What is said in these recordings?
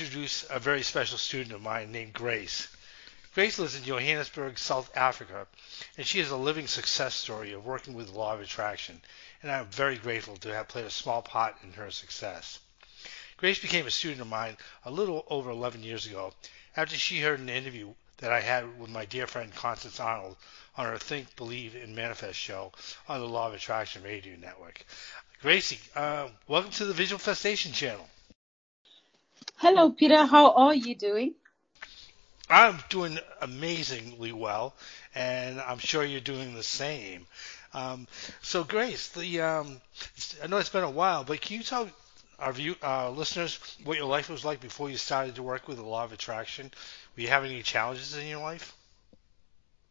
introduce a very special student of mine named Grace. Grace lives in Johannesburg, South Africa, and she is a living success story of working with the law of attraction, and I'm very grateful to have played a small part in her success. Grace became a student of mine a little over 11 years ago after she heard an interview that I had with my dear friend Constance Arnold on her Think, Believe, and Manifest show on the Law of Attraction Radio Network. Gracie, welcome to the Visual Festation channel. Hello, Peter. How are you doing? I'm doing amazingly well, and I'm sure you're doing the same. So, Grace, I know it's been a while, but can you tell our listeners what your life was like before you started to work with the law of attraction? Were you having any challenges in your life?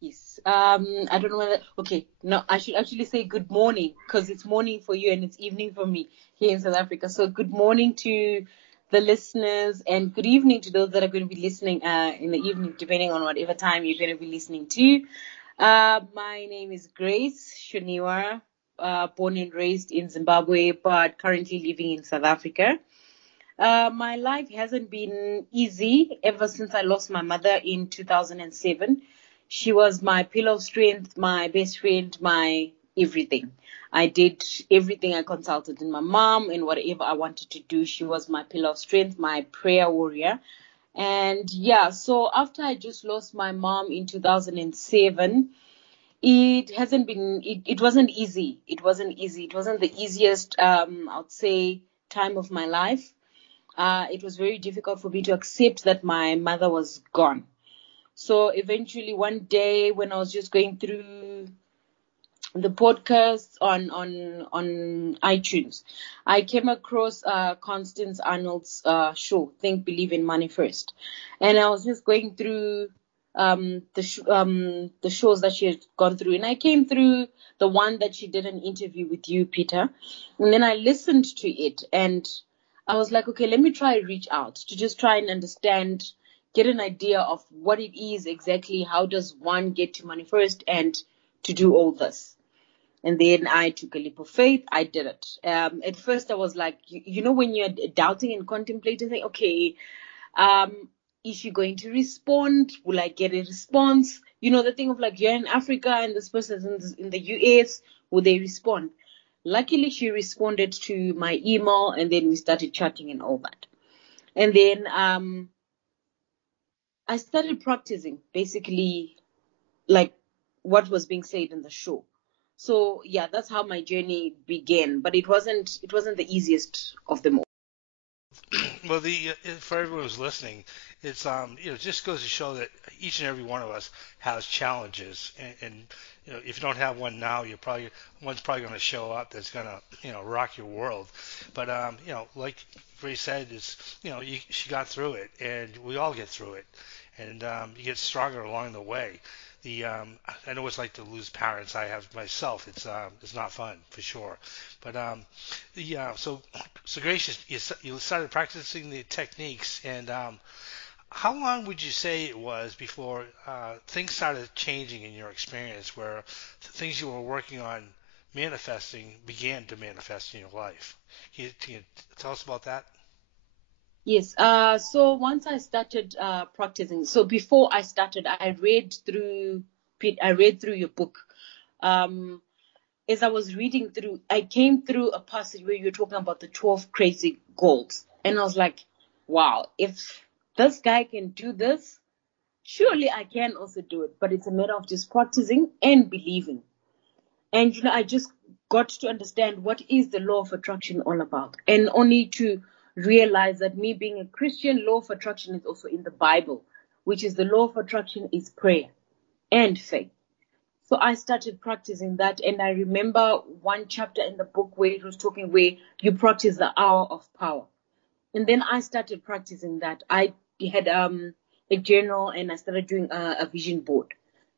Yes. I don't know whether. Okay. No, I should actually say good morning because it's morning for you and it's evening for me here in South Africa. So good morning to the listeners and good evening to those that are going to be listening in the evening, depending on whatever time you're going to be listening to. My name is Grace Shuniwa, born and raised in Zimbabwe, but currently living in South Africa. My life hasn't been easy ever since I lost my mother in 2007. She was my pillar of strength, my best friend, my everything. I did everything. I consulted in my mom and whatever I wanted to do. She was my pillar of strength, my prayer warrior. And yeah, so after I just lost my mom in 2007, it wasn't easy. It wasn't easy. It wasn't the easiest, I would say, time of my life. It was very difficult for me to accept that my mother was gone. So eventually one day when I was just going through the podcast on iTunes, I came across Constance Arnold's show, Think, Believe, and Manifest. And I was just going through the shows that she had gone through. And I came through the one that she did an interview with you, Peter. And then I listened to it and I was like, okay, let me try reach out to just try and understand, get an idea of what it is exactly. How does one get to manifest and to do all this? And then I took a leap of faith. I did it. At first I was like, you know, when you're doubting and contemplating, saying, okay, is she going to respond? Will I get a response? You know, the thing of like, you're in Africa and this person's in the US, will they respond? Luckily, she responded to my email and then we started chatting and all that. And then I started practicing basically like what was being said in the show. So yeah, that's how my journey began. But it wasn't the easiest of them all. Well, for everyone who's listening, it's it just goes to show that each and every one of us has challenges, and if you don't have one now, one's probably going to show up that's going to rock your world. But like Grace said, she got through it, and we all get through it, and you get stronger along the way. I know what it's like to lose parents. I have myself. It's not fun for sure. But so Grace, you started practicing the techniques, and how long would you say it was before things started changing in your experience, where things you were working on manifesting began to manifest in your life? Can you tell us about that? Yes. So once I started practicing, so before I started, I read through your book. As I was reading through, I came through a passage where you were talking about the 12 crazy goals, and I was like, wow, if this guy can do this, surely I can also do it. But it's a matter of just practicing and believing. And I just got to understand what is the law of attraction all about, and only to realize that me being a Christian, law of attraction is also in the Bible, which is the law of attraction is prayer and faith. So I started practicing that, and I remember one chapter in the book where it was talking where you practice the hour of power. And then I started practicing that. I had a journal and I started doing a vision board.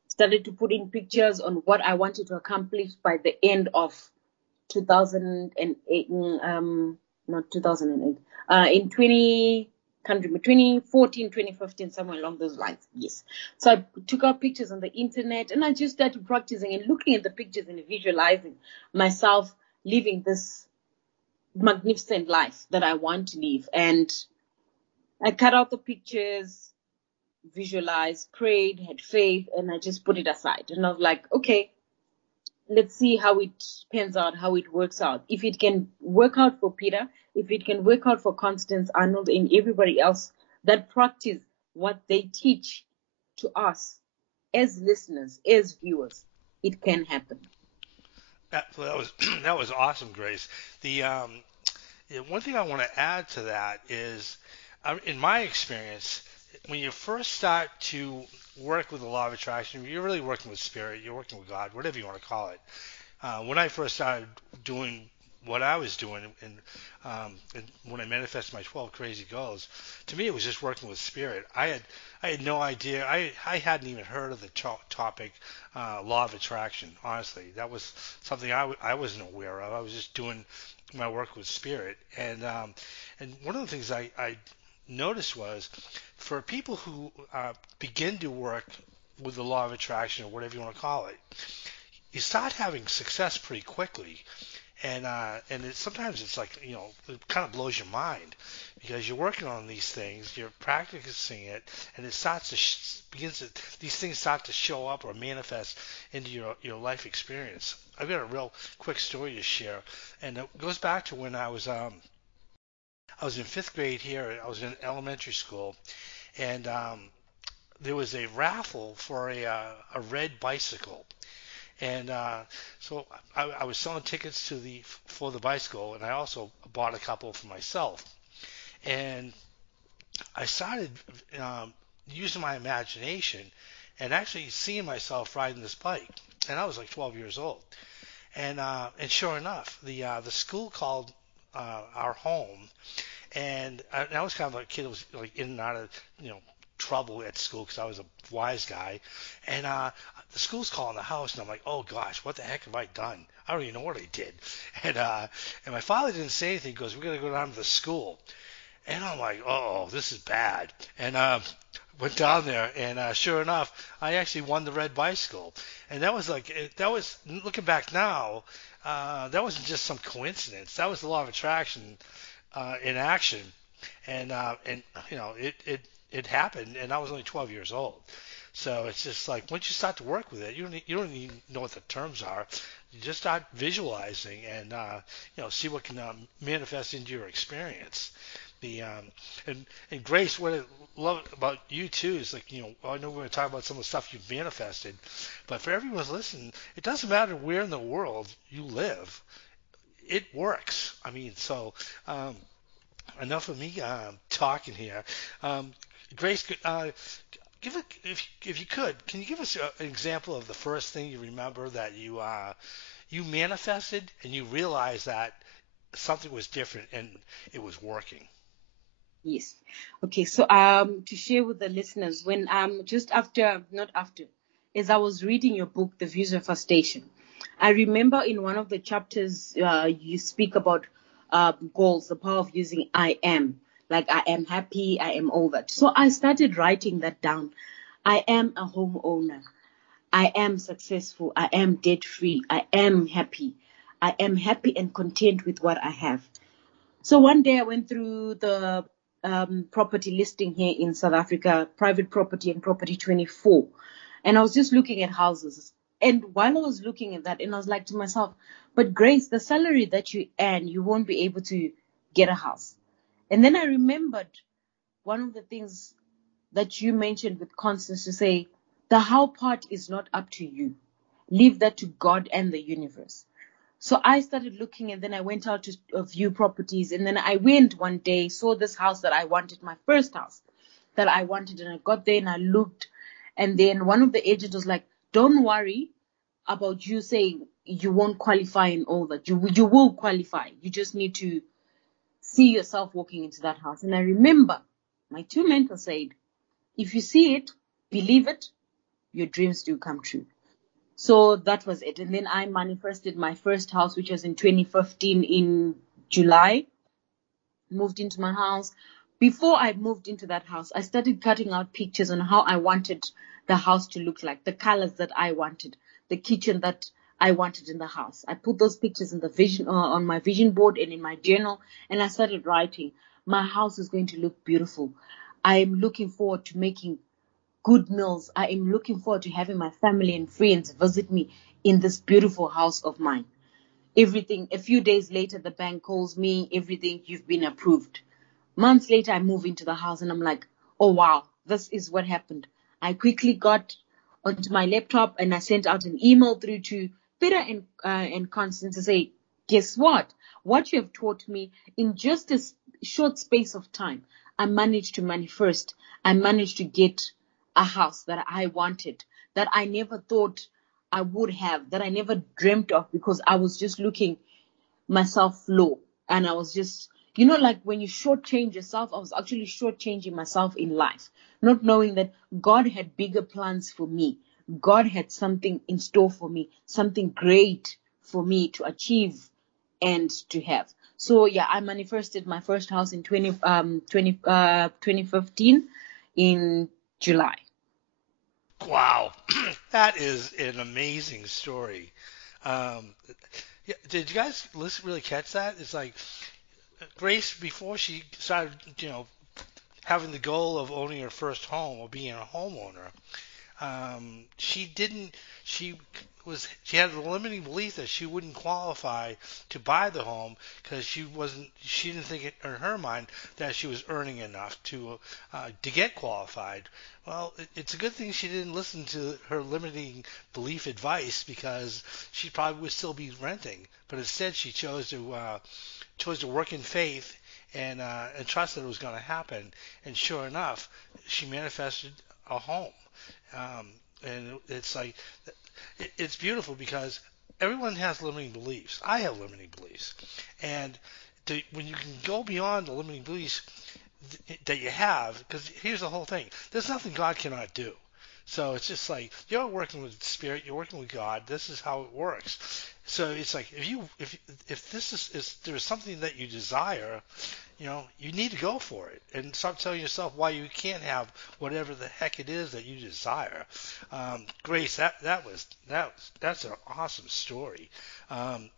Started to put in pictures on what I wanted to accomplish by the end of 2008, not 2008, in 2014, 2015, somewhere along those lines. Yes. So I took out pictures on the internet and I just started practicing and looking at the pictures and visualizing myself living this magnificent life that I want to live. And I cut out the pictures, visualized, prayed, had faith, and I just put it aside. And I was like, okay, let's see how it pans out, how it works out. If it can work out for Peter, if it can work out for Constance, Arnold, and everybody else that practice what they teach to us as listeners, as viewers, it can happen. That was that was awesome, Grace. The one thing I want to add to that is, in my experience, when you first start to work with the law of attraction, you're really working with spirit, you're working with God, whatever you want to call it. When I first started doing what I was doing, and when I manifested my 12 crazy goals, to me it was just working with spirit. I had no idea. I hadn't even heard of the topic law of attraction. Honestly, that was something I wasn't aware of. I was just doing my work with spirit, and one of the things I noticed was for people who begin to work with the law of attraction or whatever you want to call it, you start having success pretty quickly, and sometimes it's like, it kind of blows your mind because you're working on these things, you're practicing it, and it starts to begins to these things start to show up or manifest into your life experience. I've got a real quick story to share, and it goes back to when I was in fifth grade here. I was in elementary school, and there was a raffle for a red bicycle. And so I was selling tickets for the bicycle, and I also bought a couple for myself. And I started using my imagination and actually seeing myself riding this bike. And I was like 12 years old. And sure enough, the school called our home, and I was kind of a kid who was like in and out of trouble at school because I was a wise guy, and the school's calling the house, and I'm like, oh gosh, what the heck have I done? I don't even know what I did, and my father didn't say anything. He goes, we're gonna go down to the school, and I'm like, oh, this is bad, and went down there, and sure enough, I actually won the red bicycle, and that was looking back now, that wasn't just some coincidence. That was the law of attraction in action, and it happened, and I was only 12 years old. So it's just like once you start to work with it, you don't even know what the terms are. You just start visualizing and see what can manifest into your experience. The and Grace, what I love about you too is like I know we're going to talk about some of the stuff you've manifested, but for everyone who's listening, it doesn't matter where in the world you live, it works. I mean, so enough of me talking here. Um, Grace, give it if you could. Can you give us an example of the first thing you remember that you manifested and you realized that something was different and it was working? Yes. Okay. So to share with the listeners, when just after, not after, as I was reading your book, The Views of a Station, I remember in one of the chapters you speak about goals, the power of using I am, like I am happy, I am all that. So I started writing that down. I am a homeowner. I am successful. I am debt free. I am happy. I am happy and content with what I have. So one day I went through the property listing here in South Africa, private property and property 24. And I was just looking at houses. And while I was looking at that, and I was like to myself, but Grace, the salary that you earn, you won't be able to get a house. And then I remembered one of the things that you mentioned with Constance to say, the how part is not up to you. Leave that to God and the universe. So I started looking, and then I went out to view properties. And then I went one day, saw this house that I wanted, my first house that I wanted. And I got there and I looked. And then one of the agents was like, don't worry about you saying you won't qualify and all that. You will qualify. You just need to see yourself walking into that house. And I remember my two mentors said, if you see it, believe it, your dreams do come true. So that was it. And then I manifested my first house, which was in 2015 in July. Moved into my house. Before I moved into that house, I started cutting out pictures on how I wanted the house to look like, the colors that I wanted, the kitchen that I wanted in the house. I put those pictures in the vision on my vision board and in my journal, and I started writing. My house is going to look beautiful. I am looking forward to making good meals. I am looking forward to having my family and friends visit me in this beautiful house of mine. Everything, a few days later, the bank calls me, everything, you've been approved. Months later, I move into the house and I'm like, oh wow, this is what happened. I quickly got onto my laptop and I sent out an email through to Peter and Constance to say, guess what? What you have taught me in just a short space of time, I managed to manifest. I managed to get a house that I wanted, that I never thought I would have, that I never dreamt of because I was just looking myself low. And I was just, like when you shortchange yourself, I was actually shortchanging myself in life, not knowing that God had bigger plans for me. God had something in store for me, something great for me to achieve and to have. So yeah, I manifested my first house in 2015 in July. Wow, that is an amazing story. Um, yeah, did you guys really catch that? It's like Grace before she started, having the goal of owning her first home or being a homeowner. She didn't. She had a limiting belief that she wouldn't qualify to buy the home because she wasn't. She didn't think it, in her mind that she was earning enough to get qualified. Well, it's a good thing she didn't listen to her limiting belief advice because she probably would still be renting. But instead, she chose to work in faith and trust that it was going to happen. And sure enough, she manifested a home. Um, and it's like it's beautiful because everyone has limiting beliefs. I have limiting beliefs, and when you can go beyond the limiting beliefs that you have, because here's the whole thing: there's nothing God cannot do. So it's just like you're working with spirit, you're working with God. This is how it works. So it's like if this is there's something that you desire, you need to go for it and stop telling yourself why you can't have whatever the heck it is that you desire. Grace, that's an awesome story. Um,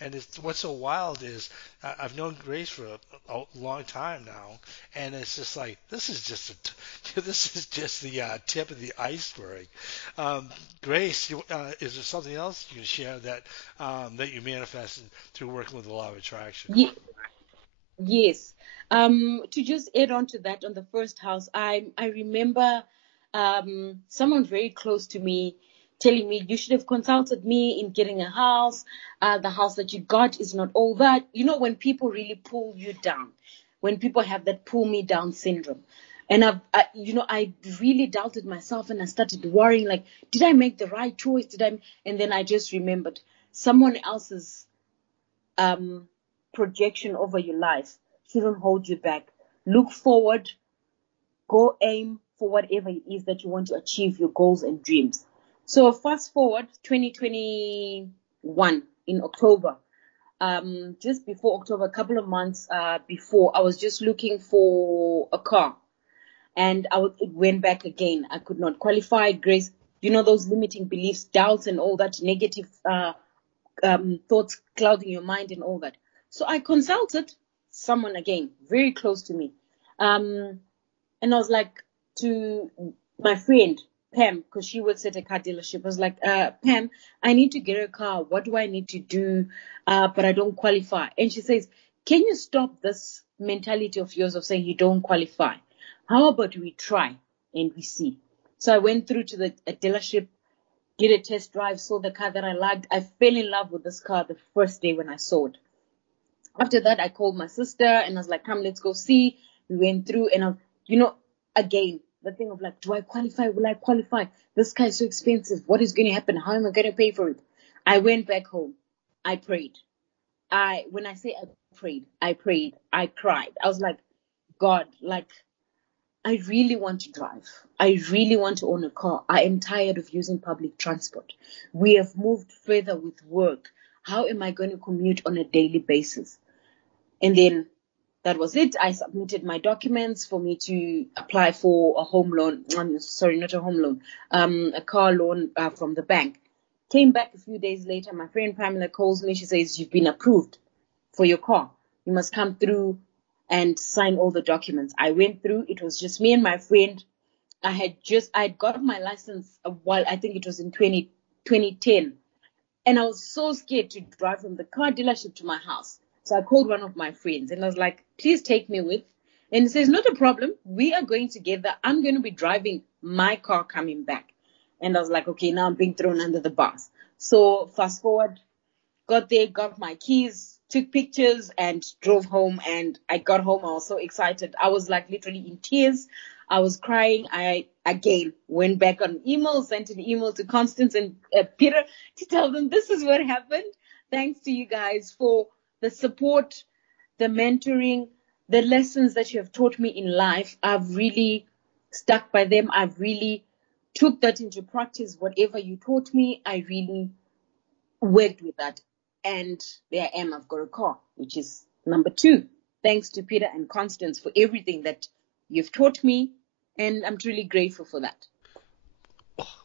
and what's so wild is I've known Grace for a long time now, and it's just like this is just the tip of the iceberg. Grace, is there something else you can share that you manifested through working with the law of attraction? Yes. To just add on to that, on the first house, I remember someone very close to me telling me you should have consulted me in getting a house. The house that you got is not all that. When people really pull you down, when people have that pull me down syndrome. And I really doubted myself and I started worrying, like, did I make the right choice? And then I just remembered someone else's um, projection over your life shouldn't hold you back. Look forward, go aim for whatever it is that you want to achieve, your goals and dreams. So fast forward 2021 in October. Just before October, a couple of months before, I was just looking for a car, and it went back again. I could not qualify. Grace, those limiting beliefs, doubts, and all that negative thoughts clouding your mind and all that. So I consulted someone again, very close to me. And I was like to my friend, Pam, because she works at a car dealership. I was like, Pam, I need to get a car. What do I need to do? But I don't qualify. And she says, can you stop this mentality of yours of saying you don't qualify? How about we try and we see? So I went through to the dealership, did a test drive, saw the car that I liked. I fell in love with this car the first day when I saw it. After that, I called my sister and I was like, come, let's go see. We went through and, again, the thing of like, do I qualify? Will I qualify? This car is so expensive. What is going to happen? How am I going to pay for it? I went back home. I prayed. When I say I prayed, I cried. I was like, God, like, I really want to drive. I really want to own a car. I am tired of using public transport. We have moved further with work. How am I going to commute on a daily basis? And then that was it. I submitted my documents for me to apply for a home loan. Sorry, not a home loan, a car loan from the bank. Came back a few days later. My friend Pamela calls me. She says, you've been approved for your car. You must come through and sign all the documents. I went through. It was just me and my friend. I got my license while I think it was in 2010. And I was so scared to drive from the car dealership to my house. So I called one of my friends and I was like, please take me with. And he says, not a problem. We are going together. I'm going to be driving my car coming back. And I was like, okay, now I'm being thrown under the bus. So fast forward, got there, got my keys, took pictures, and drove home. And I got home. I was so excited. I was like literally in tears. I was crying. I again went back on email, sent an email to Constance and Peter to tell them this is what happened. Thanks to you guys for the support, the mentoring, the lessons that you have taught me in life. I've really stuck by them. I've really took that into practice. Whatever you taught me, I really worked with that. And there I am. I've got a car, which is number 2. Thanks to Peter and Constance for everything that you've taught me. And I'm truly grateful for that.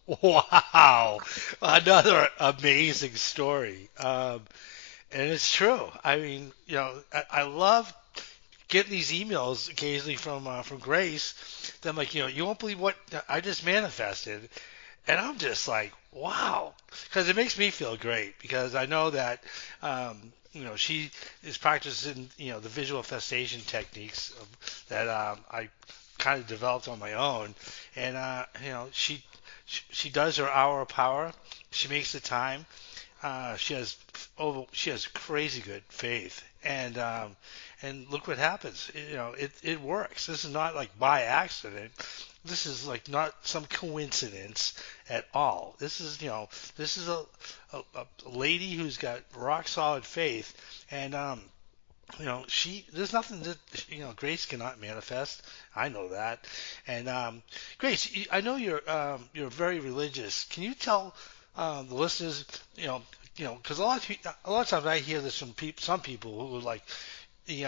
Wow, another amazing story. And it's true. I mean, I love getting these emails occasionally from Grace. That I'm like, you won't believe what I just manifested, and I'm just like, wow, because it makes me feel great because I know that, she is practicing, the visual manifestation techniques that I kind of developed on my own, and she does her hour of power. She makes the time. She has crazy good faith, and look what happens. It works. This is not like by accident. This is like not some coincidence at all. This is a lady who's got rock solid faith, and there's nothing that Grace cannot manifest. I know that. And Grace, I know you're very religious. Can you tell the listeners, because a lot of times I hear this from some people who are like the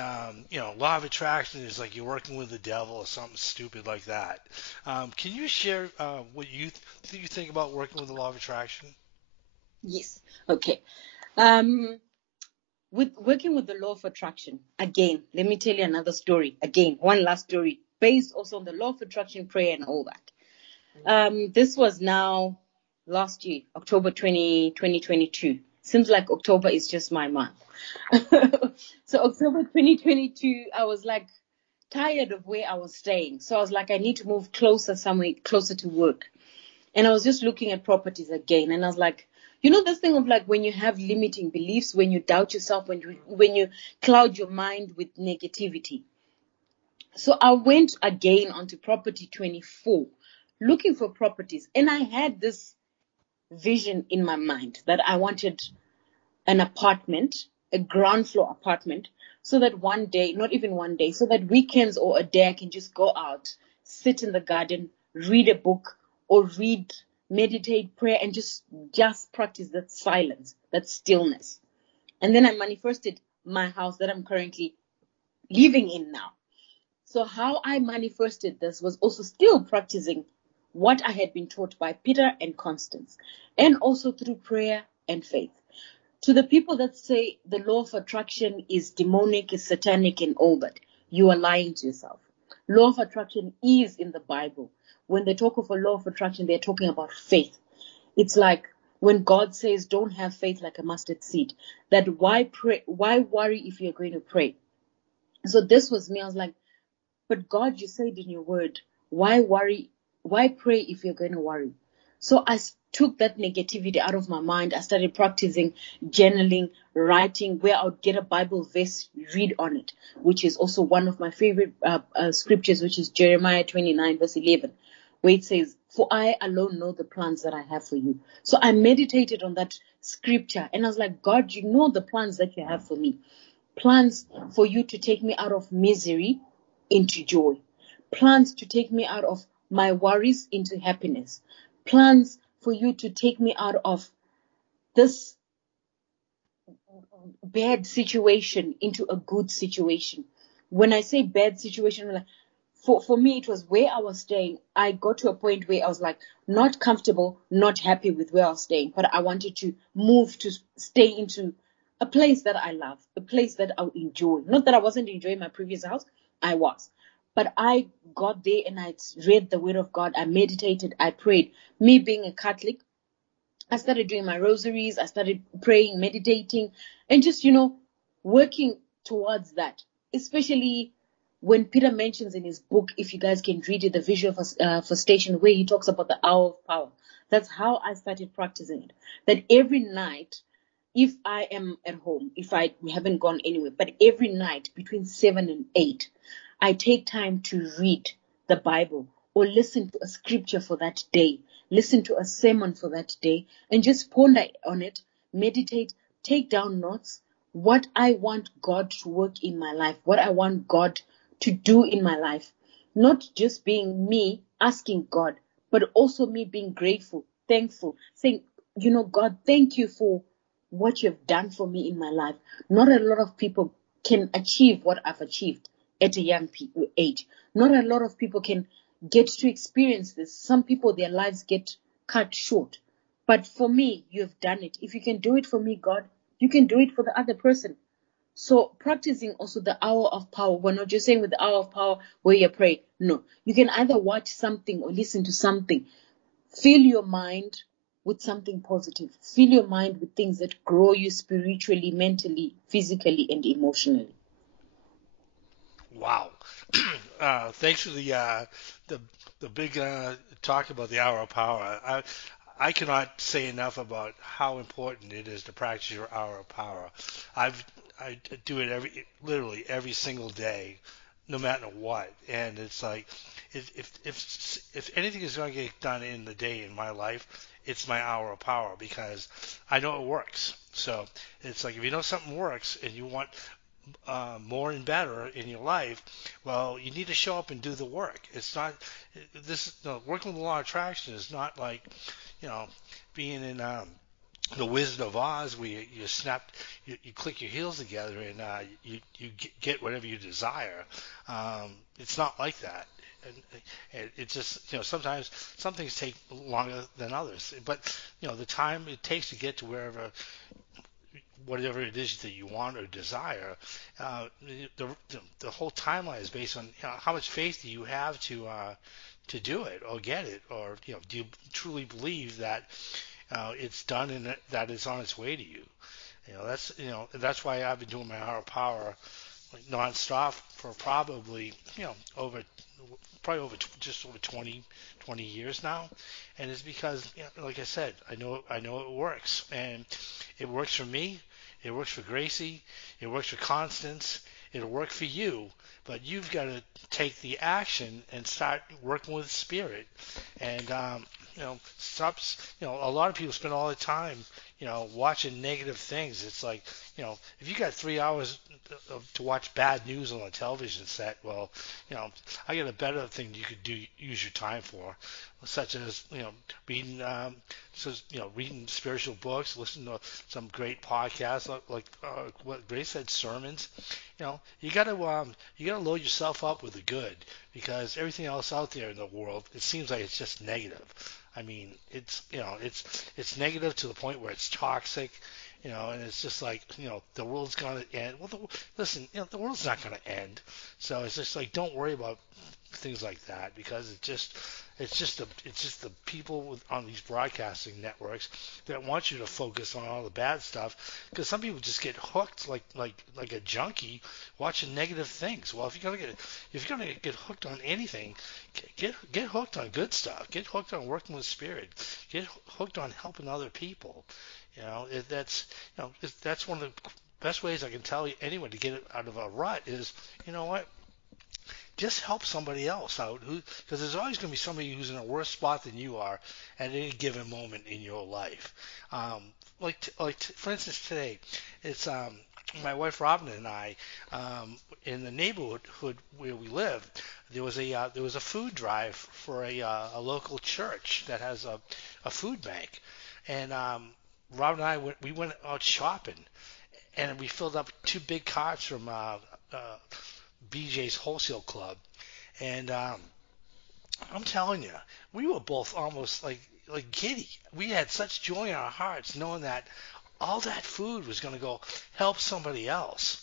law of attraction is like you're working with the devil or something stupid like that. Can you share what you think about working with the law of attraction? Yes. Okay. Um, with working with the law of attraction, again, let me tell you another story. Again, one last story based also on the law of attraction, prayer, and all that. This was now last year, October 2022. Seems like October is just my month. So October 2022, I was like tired of where I was staying. So I was like, I need to move closer, somewhere closer to work. And I was just looking at properties again. And I was like, this thing of like when you have limiting beliefs, when you doubt yourself, when you cloud your mind with negativity. So I went again onto property 24, looking for properties. And I had this vision in my mind that I wanted an apartment, a ground floor apartment, so that one day, not even one day, so that weekends or a day I can just go out, sit in the garden, read a book, or meditate, pray, and just practice that silence, that stillness. And then I manifested my house that I'm currently living in now. So how I manifested this was also still practicing what I had been taught by Peter and Constance, and also through prayer and faith. To the people that say the law of attraction is demonic, is satanic, and all that, you are lying to yourself. Law of attraction is in the Bible. When they talk of a law of attraction, they're talking about faith. It's like when God says, don't have faith like a mustard seed, that why worry if you're going to pray? So this was me. I was like, but God, you said in your word, why worry? Why pray if you're going to worry? So I took that negativity out of my mind. I started practicing journaling, writing, where I would get a Bible verse, read on it, which is also one of my favorite scriptures, which is Jeremiah 29, verse 11, where it says, for I alone know the plans that I have for you. So I meditated on that scripture and I was like, God, you know the plans that you have for me. Plans for you to take me out of misery into joy. Plans to take me out of my worries into happiness. Plans for you to take me out of this bad situation into a good situation. When I say bad situation, like for me, it was where I was staying. I got to a point where I was like not comfortable, not happy with where I was staying, but I wanted to move to stay into a place that I love, a place that I enjoy. Not that I wasn't enjoying my previous house, I was. But I got there and I read the word of God. I meditated, I prayed. Me being a Catholic, I started doing my rosaries, I started praying, meditating, and just, working towards that. Especially when Peter mentions in his book, if you guys can read it, The Visual for Station, where he talks about the hour of power. That's how I started practicing it. That every night, if I am at home, if I haven't gone anywhere, but every night between 7 and 8, I take time to read the Bible or listen to a scripture for that day, listen to a sermon for that day, and just ponder on it, meditate, take down notes, what I want God to work in my life, what I want God to do in my life. Not just being me asking God, but also me being grateful, thankful, saying, God, thank you for what you've done for me in my life. Not a lot of people can achieve what I've achieved at a young age. Not a lot of people can get to experience this. Some people, their lives get cut short. But for me, you've done it. If you can do it for me, God, you can do it for the other person. So practicing also the hour of power. We're not just saying with the hour of power where you pray. No. You can either watch something or listen to something. Fill your mind with something positive. Fill your mind with things that grow you spiritually, mentally, physically, and emotionally. Wow. Thanks for the the big talk about the hour of power. I cannot say enough about how important it is to practice your hour of power. I do it literally every single day, no matter what. And it's like, if anything is going to get done in the day in my life, it's my hour of power because I know it works. So it's like if you know something works and you want more and better in your life, well, you need to show up and do the work. It's not this. No, working with the law of attraction is not like you know being in the Wizard of Oz where you snap, you click your heels together and you get whatever you desire. It's not like that. And it just sometimes some things take longer than others, but the time it takes to get to wherever whatever it is that you want or desire, uh, the whole timeline is based on how much faith do you have to do it or get it, or do you truly believe that it's done and that it's on its way to you? That's why I've been doing my hour of power like nonstop for probably over just over 20 years now, and it's because, like I said, I know it works, and it works for me, it works for Gracie, it works for Constance, it'll work for you, but you've got to take the action and start working with spirit, and stop. A lot of people spend all the time, watching negative things. It's like, if you got 3 hours to watch bad news on a television set, well, you know, I got a better thing you could use your time for, such as reading, reading spiritual books, listening to some great podcasts like what Grace said, sermons. You gotta load yourself up with the good because everything else out there in the world, it seems like it's just negative. I mean, it's negative to the point where it's toxic, and it's just like, the world's gonna end. Well, listen, the world's not gonna end, so it's just like don't worry about things like that because it's just the people on these broadcasting networks that want you to focus on all the bad stuff because some people just get hooked like a junkie watching negative things. Well, if you're gonna get hooked on anything, get hooked on good stuff. Get hooked on working with spirit. Get hooked on helping other people. That's one of the best ways I can tell anyone to get out of a rut is, what, just help somebody else out who because there's always going to be somebody who's in a worse spot than you are at any given moment in your life. For instance, today it's my wife Robin and I, in the neighborhood where we live. There was a food drive for a local church that has a food bank, and Robin and I we went out shopping, and we filled up two big carts from BJ's Wholesale Club, and I'm telling you, we were both almost like giddy. We had such joy in our hearts knowing that all that food was going to go help somebody else.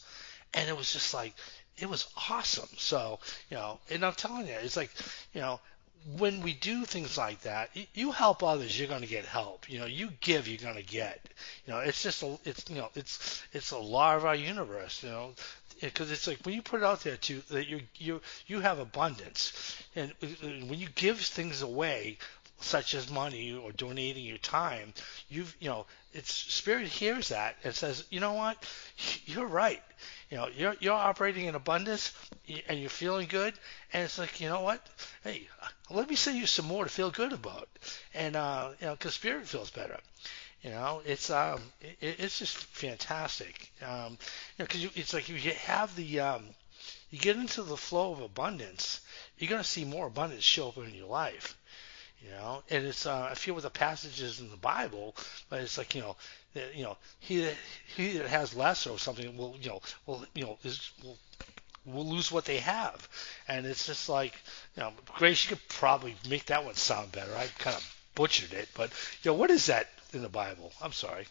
And it was just like, it was awesome. So, and I'm telling you, it's like, you know, when we do things like that, you help others, you're going to get help. You give, you're going to get. It's just it's a law of our universe. Because it's like when you put it out there too, that you have abundance, and when you give things away, such as money or donating your time, it's spirit hears that and says, you know what, you're right. You're operating in abundance, and you're feeling good, and it's like, you know what, hey, let me send you some more to feel good about, and because spirit feels better. It's just fantastic. Because it's like if you have you get into the flow of abundance, you're gonna see more abundance show up in your life. And it's I feel with the passages in the Bible, but it's like he that has less or something will lose what they have, and it's just like Grace, you could probably make that one sound better. I kind of butchered it, but what is that in the Bible? I'm sorry.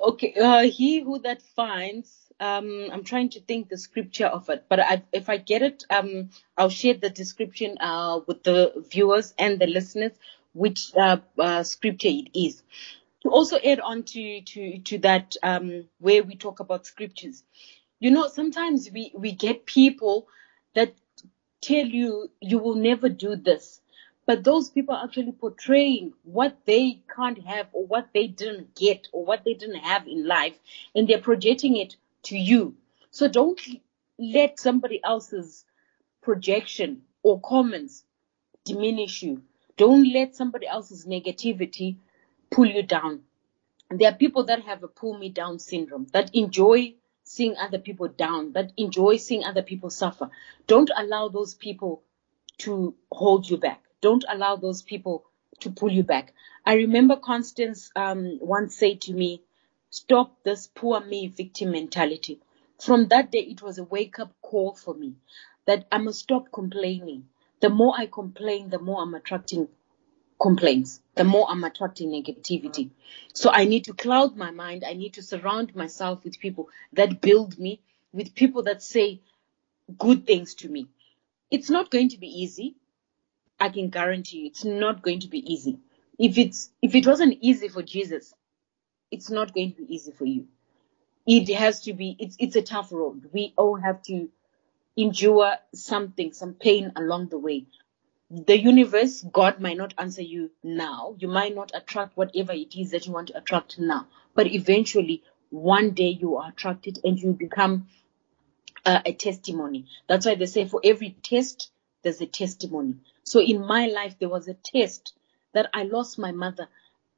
Okay, he who that finds, I'm trying to think the scripture of it, but if I get it, I'll share the description with the viewers and the listeners, which scripture it is. To also add on to that, where we talk about scriptures, sometimes we get people that tell you you will never do this, but those people are actually portraying what they can't have or what they didn't get or what they didn't have in life, and they're projecting it to you. So don't let somebody else's projection or comments diminish you. Don't let somebody else's negativity pull you down. There are people that have a pull me down syndrome, that enjoy seeing other people down, that enjoy seeing other people suffer. Don't allow those people to hold you back. Don't allow those people to pull you back. I remember Constance once said to me, stop this poor me victim mentality. From that day, it was a wake up call for me that I must stop complaining. The more I complain, the more I'm attracting complaints, the more I'm attracting negativity. So I need to cloud my mind. I need to surround myself with people that build me, with people that say good things to me. It's not going to be easy. I can guarantee you it's not going to be easy. If it wasn't easy for Jesus, it's not going to be easy for you. It has to be, it's a tough road. We all have to endure something, some pain along the way. The universe, God might not answer you now. You might not attract whatever it is that you want to attract now. But eventually, one day you are attracted and you become a testimony. That's why they say for every test, there's a testimony. So in my life, there was a test that I lost my mother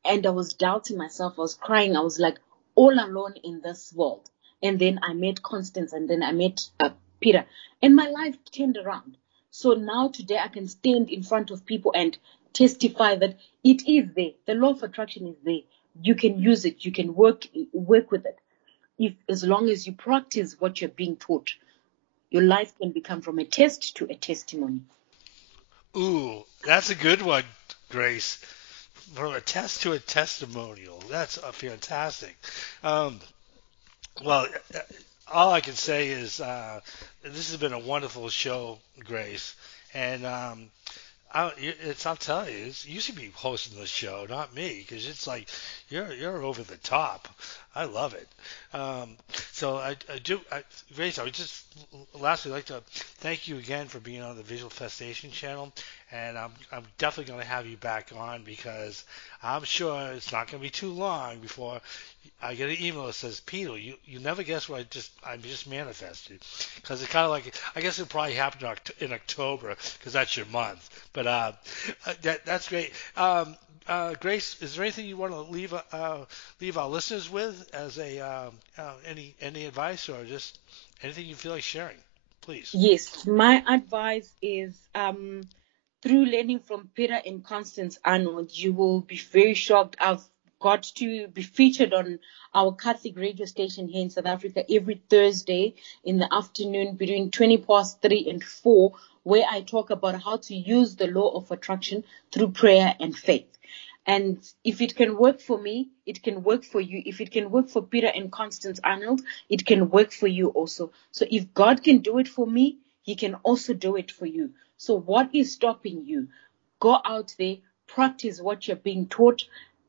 and I was doubting myself. I was crying. I was like all alone in this world. And then I met Constance, and then I met Peter, and my life turned around. So now today I can stand in front of people and testify that it is there. The law of attraction is there. You can use it. You can work with it. If as long as you practice what you're being taught, your life can become from a test to a testimony. Ooh, that's a good one, Grace. From a test to a testimonial. That's fantastic. Um, well, all I can say is this has been a wonderful show, Grace. And I'm telling you, you should be hosting the show, not me, because it's like you're over the top. I love it. Um, so Grace, I would just lastly like to thank you again for being on the Visual Festation channel, and I'm definitely going to have you back on because I'm sure it's not going to be too long before I get an email that says, Peter, you never guess what I just manifested. Because it's kind of like, I guess it probably happened in October because that's your month. But that's great. Grace, is there anything you want to leave our listeners with as any advice or just anything you feel like sharing? Please. Yes, my advice is through learning from Peter and Constance Arnold, you will be very shocked. I've got to be featured on our Catholic radio station here in South Africa every Thursday in the afternoon between 20 past 3 and 4, where I talk about how to use the law of attraction through prayer and faith. And if it can work for me, it can work for you. If it can work for Peter and Constance Arnold, it can work for you also. So if God can do it for me, He can also do it for you. So what is stopping you? Go out there, practice what you're being taught,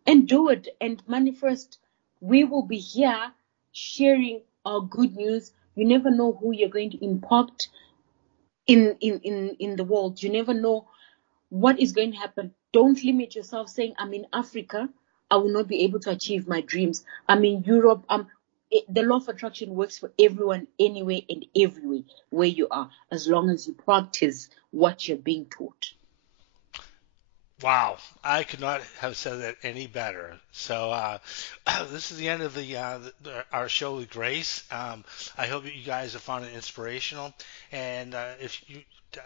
and do it and manifest. We will be here sharing our good news. You never know who you're going to impact in the world. You never know what is going to happen. Don't limit yourself saying, I'm in Africa, I will not be able to achieve my dreams. I'm in Europe. The law of attraction works for everyone, anywhere and everywhere where you are, as long as you practice what you're being taught. Wow, I could not have said that any better. So this is the end of our show with Grace. I hope you guys have found it inspirational, and if you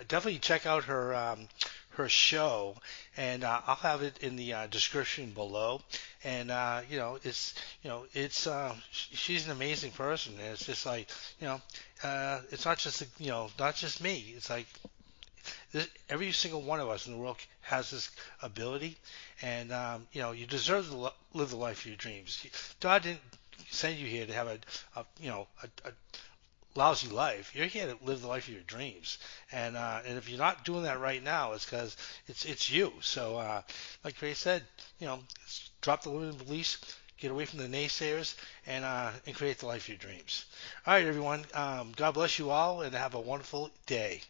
definitely check out her show, and I'll have it in the description below. And she's an amazing person, and it's just like you know, it's not just not just me. It's like every single one of us in the world has this ability, and you deserve to live the life of your dreams. God didn't send you here to have a lousy life. You're here to live the life of your dreams, and if you're not doing that right now, it's because it's you. So, like Ray said, drop the limiting beliefs. Get away from the naysayers and create the life of your dreams. All right, everyone. God bless you all and have a wonderful day.